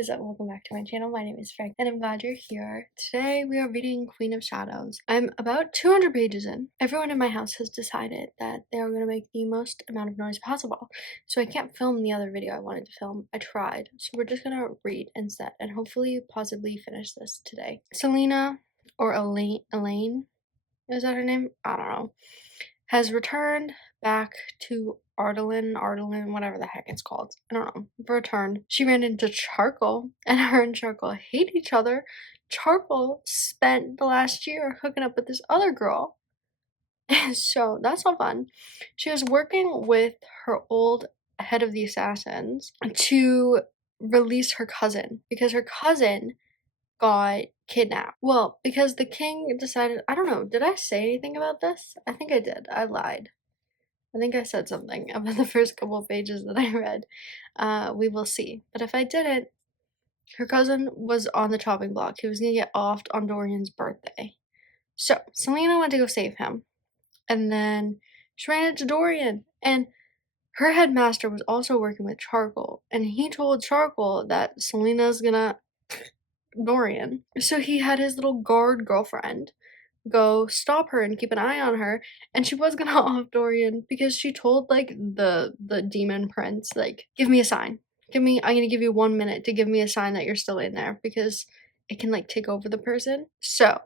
What is up? Welcome back to my channel. My name is Frank and I'm glad you're here. Today we are reading Queen of Shadows. I'm about 200 pages in. Everyone in my house has decided that they are going to make the most amount of noise possible. So I can't film the other video I wanted to film. I tried. So we're just going to read instead and hopefully possibly finish this today. Selena, or Elaine, is that her name? I don't know. Has returned back to Ardalan, whatever the heck it's called. I don't know. Returned. She ran into Charcoal, and her and Charcoal hate each other. Charcoal spent the last year hooking up with this other girl. So that's all fun. She was working with her old head of the assassins to release her cousin because her cousin got kidnapped. Well, because the king decided, I don't know, did I say anything about this? I think I did. I lied. I think I said something about the first couple of pages that I read. We will see. But if I didn't, her cousin was on the chopping block. He was gonna get offed on Dorian's birthday. So Selena went to go save him. And then she ran into Dorian. And her headmaster was also working with Charcoal. And he told Charcoal that Selena's gonna Dorian. So he had his little guard girlfriend go stop her and keep an eye on her, and she was gonna off Dorian because she told like the demon prince, like, give me a sign. I'm gonna give you 1 minute to give me a sign that you're still in there because it can like take over the person. So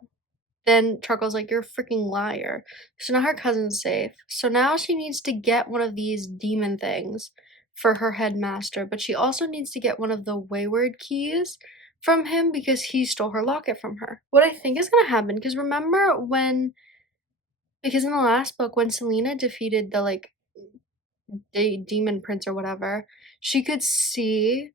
then Charcoal's like, you're a freaking liar. So now her cousin's safe. So now she needs to get one of these demon things for her headmaster, but she also needs to get one of the wayward keys from him because he stole her locket from her. What I think is gonna happen, because remember because in the last book, when Selena defeated the like demon prince or whatever, she could see,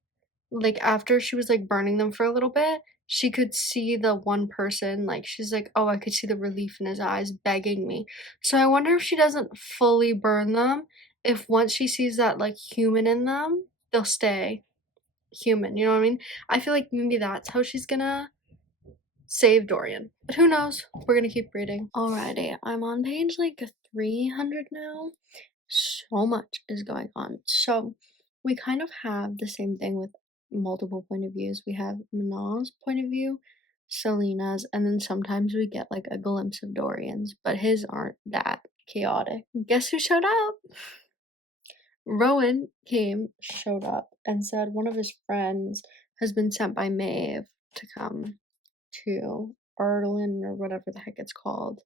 like, after she was like burning them for a little bit, she could see the one person, like, she's like, oh, I could see the relief in his eyes begging me. So I wonder if she doesn't fully burn them, if once she sees that like human in them, they'll stay human, you know what I mean? I feel like maybe that's how she's gonna save Dorian, but who knows? We're gonna keep reading. Alrighty, I'm on page like 300 now. So much is going on. So we kind of have the same thing with multiple point of views. We have Manal's point of view, Selena's, and then sometimes we get like a glimpse of Dorian's, but his aren't that chaotic. Guess who showed up? Rowan showed up and said one of his friends has been sent by Maeve to come to Ardalan or whatever the heck it's called.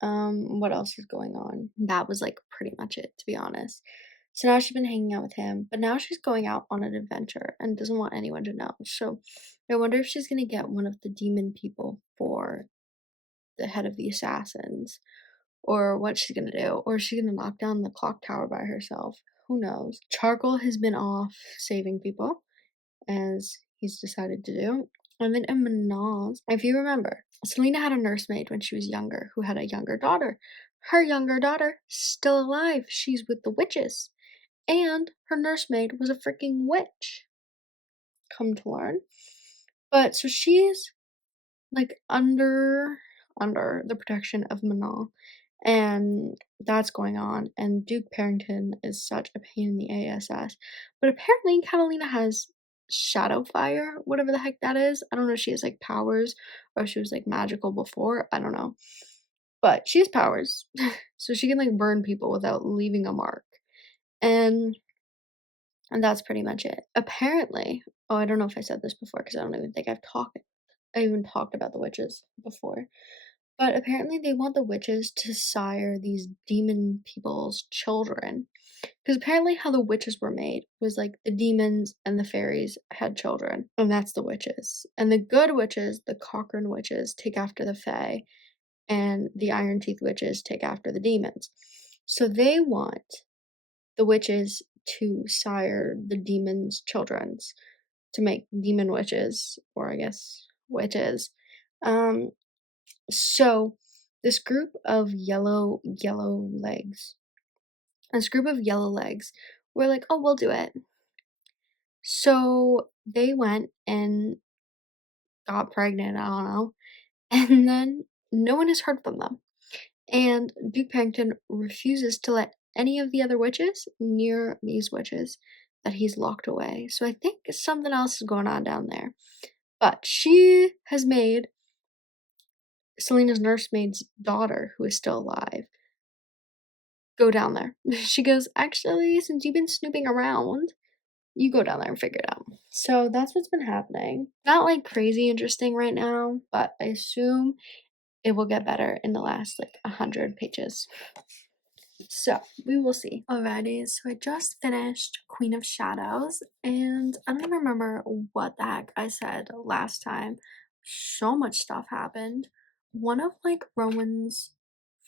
What else is going on? That was like pretty much it, to be honest. So now she's been hanging out with him, but now she's going out on an adventure and doesn't want anyone to know. So I wonder if she's gonna get one of the demon people for the head of the assassins, or what she's gonna do, or is she gonna knock down the clock tower by herself? Who knows? Charcoal has been off saving people, as he's decided to do. And then in Manals, if you remember, Selena had a nursemaid when she was younger who had a younger daughter. Her younger daughter, still alive. She's with the witches. And her nursemaid was a freaking witch. Come to learn. But so she's like under the protection of Manal. And that's going on. And Duke Parrington is such a pain in the ass. But apparently Catalina has shadow fire, whatever the heck that is. I don't know if she has like powers or if she was like magical before. I don't know. But she has powers. So she can like burn people without leaving a mark. And that's pretty much it. Apparently, oh, I don't know if I said this before because I don't even think I even talked about the witches before. But apparently they want the witches to sire these demon people's children. Because apparently how the witches were made was like the demons and the fairies had children. And that's the witches. And the good witches, the Cochrane witches, take after the fae. And the Iron Teeth witches take after the demons. So they want the witches to sire the demons' children's to make demon witches, or I guess witches. So this group of yellow legs were like, oh, we'll do it. So they went and got pregnant, I don't know, and then no one has heard from them. And Duke Parrington refuses to let any of the other witches near these witches that he's locked away. So I think something else is going on down there. But she has made Selena's nursemaid's daughter, who is still alive, go down there. She goes, actually, since you've been snooping around, you go down there and figure it out. So that's what's been happening. Not like crazy interesting right now, but I assume it will get better in the last like 100 pages. So we will see. Alrighty, so I just finished Queen of Shadows, and I don't even remember what the heck I said last time. So much stuff happened. One of like Rowan's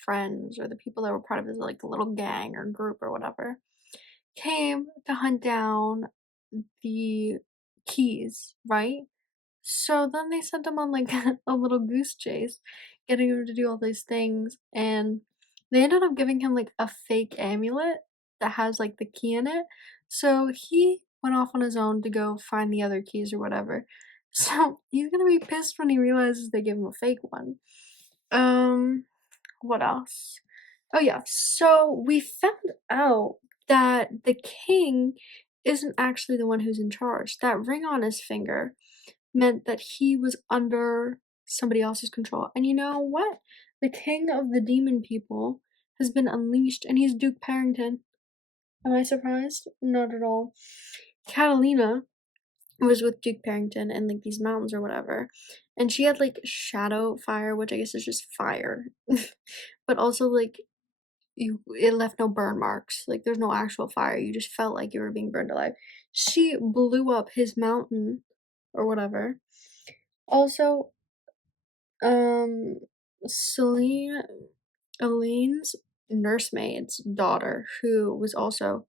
friends, or the people that were part of his like little gang or group or whatever, came to hunt down the keys, right? So then they sent him on like a little goose chase, getting him to do all these things, and they ended up giving him like a fake amulet that has like the key in it. So he went off on his own to go find the other keys or whatever. So he's gonna be pissed when he realizes they gave him a fake one. What else? Oh yeah, so we found out that the king isn't actually the one who's in charge. That ring on his finger meant that he was under somebody else's control. And you know what? The king of the demon people has been unleashed, and he's Duke Parrington. Am I surprised? Not at all. Catalina was with Duke Parrington in like these mountains or whatever, and she had like shadow fire, which I guess is just fire, but also like it left no burn marks. Like there's no actual fire. You just felt like you were being burned alive. She blew up his mountain or whatever. Also, Celine Elaine's nursemaid's daughter, who was also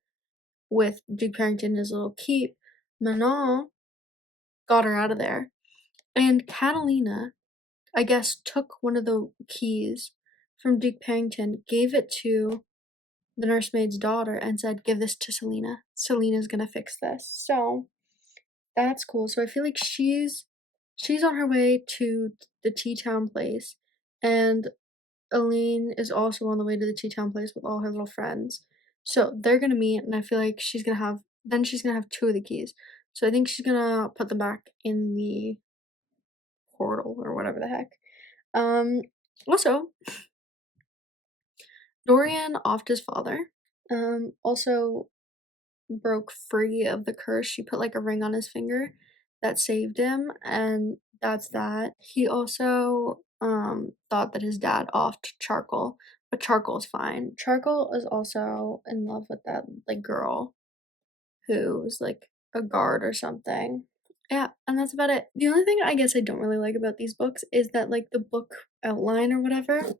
with Duke Parrington in his little keep, Manon, got her out of there. And Catalina, I guess, took one of the keys from Duke Parrington, gave it to the nursemaid's daughter, and said, give this to Selena. Selena's gonna fix this. So that's cool. So I feel like she's on her way to the T-Town place, and Elaine is also on the way to the T-Town place with all her little friends. So they're gonna meet, and I feel like she's gonna have two of the keys. So I think she's gonna put them back in the portal or whatever the heck. Also, Dorian offed his father. Also broke free of the curse. She put like a ring on his finger that saved him, and that's that. He also thought that his dad offed Charcoal, but Charcoal's fine. Charcoal is also in love with that like girl who's like a guard or something. Yeah, and that's about it. The only thing I guess I don't really like about these books is that like the book outline or whatever,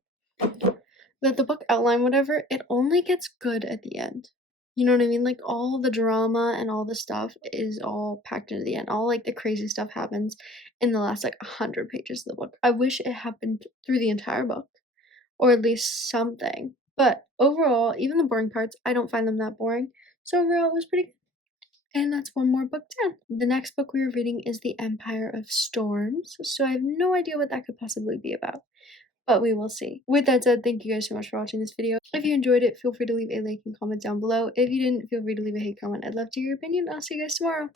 it only gets good at the end. You know what I mean? Like all the drama and all the stuff is all packed into the end. All like the crazy stuff happens in the last like 100 pages of the book. I wish it happened through the entire book, or at least something. But overall, even the boring parts, I don't find them that boring. So overall, it was pretty good. And that's one more book done. The next book we are reading is The Empire of Storms. So I have no idea what that could possibly be about, but we will see. With that said, thank you guys so much for watching this video. If you enjoyed it, feel free to leave a like and comment down below. If you didn't, feel free to leave a hate comment. I'd love to hear your opinion. I'll see you guys tomorrow.